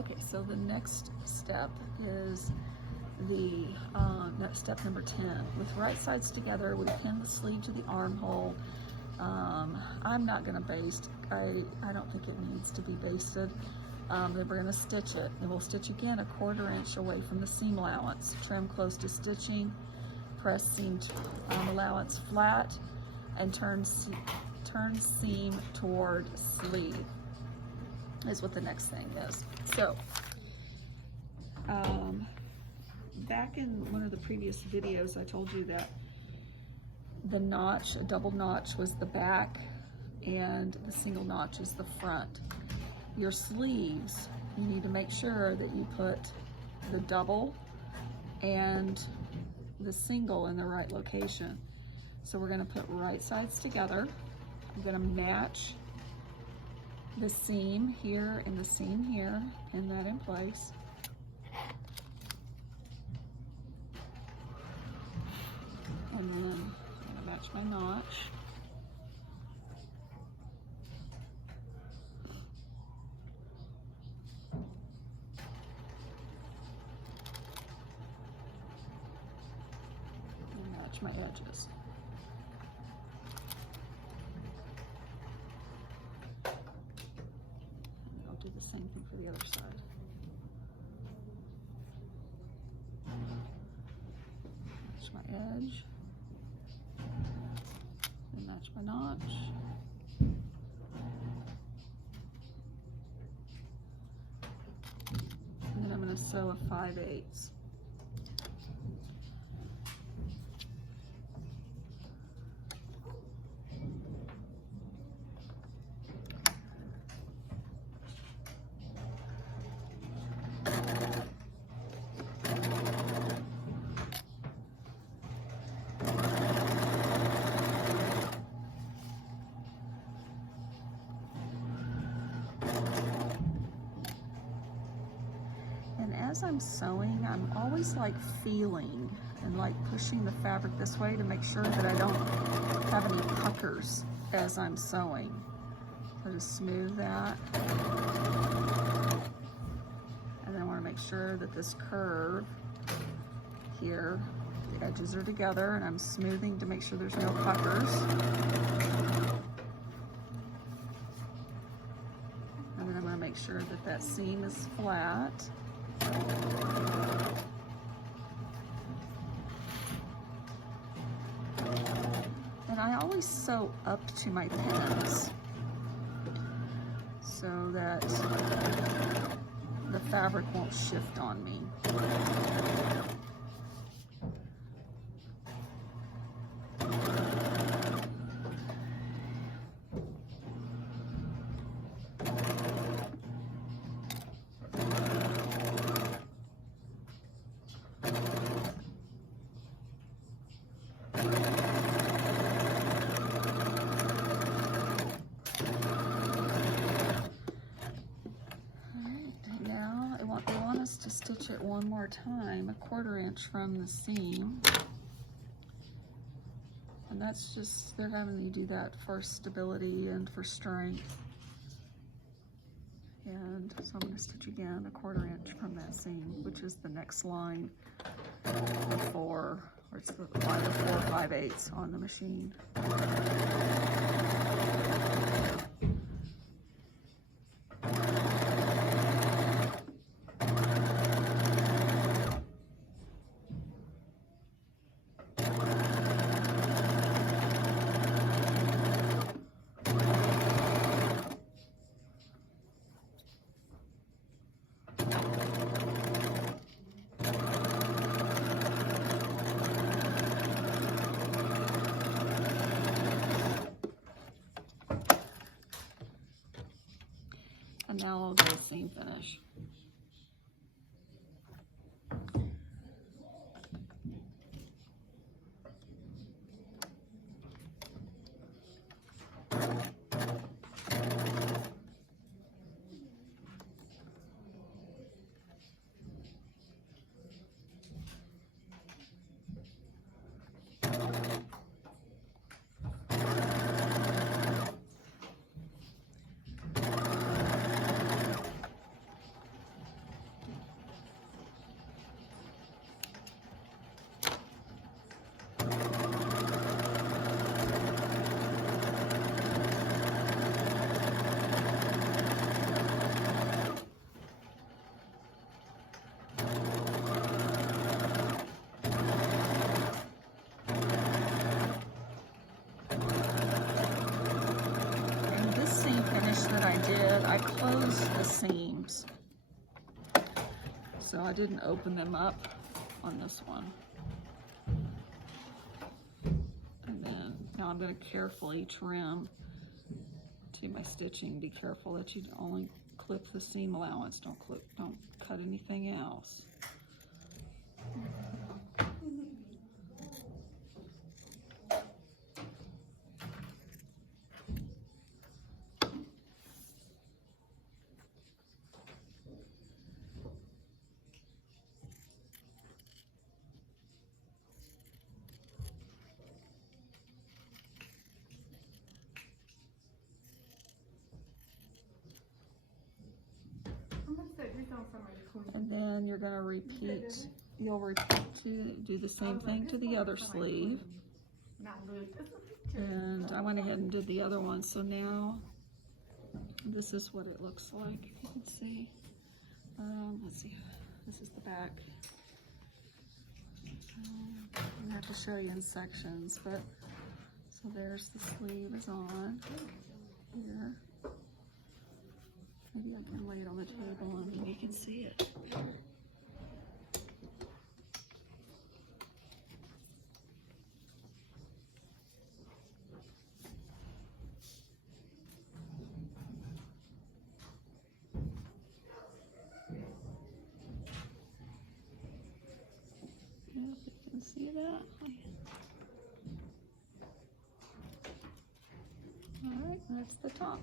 Okay, so the next step is step number 10. With right sides together, we pin the sleeve to the armhole. I'm not going to baste. I don't think it needs to be basted. Then we're going to stitch it, and we'll stitch again 1/4 inch away from the seam allowance. Trim close to stitching, press seam allowance flat, and turn seam toward sleeve is what the next thing is. So back in one of the previous videos, I told you that the notch, a double notch, was the back and the single notch is the front. Your sleeves, you need to make sure that you put the double and the single in the right location. So we're going to put right sides together. I'm going to match the seam here and the seam here, pin that in place. And then I'm going to match my notch. And match my edges. And I'll do the same thing for the other side. Match my edge. And match my notch. And then I'm going to sew a 5/8. As I'm sewing, I'm always like feeling and like pushing the fabric this way to make sure that I don't have any puckers as I'm sewing. So just smooth that. And then I want to make sure that this curve here, the edges are together, and I'm smoothing to make sure there's no puckers. And then I'm going to make sure that that seam is flat. And I always sew up to my pins so that the fabric won't shift on me. To stitch it one more time, 1/4 inch from the seam, and that's just, they're having you do that for stability and for strength. And so I'm going to stitch again 1/4 inch from that seam, which is the next line before, or it's the line before 5/8 on the machine. And now I'll do the seam finish. close the seams. So I didn't open them up on this one. And then now I'm going to carefully trim to my stitching. Be careful that you only clip the seam allowance. Don't cut anything else. And then you're going to repeat, you'll repeat to do the same thing to the other sleeve. And I went ahead and did the other one, so now this is what it looks like, if you can see. Let's see, this is the back. I have to show you in sections, but so there's the sleeve is on here. Maybe I can lay it on the table and then you can see it. Yeah, if you can see that. All right, that's the top.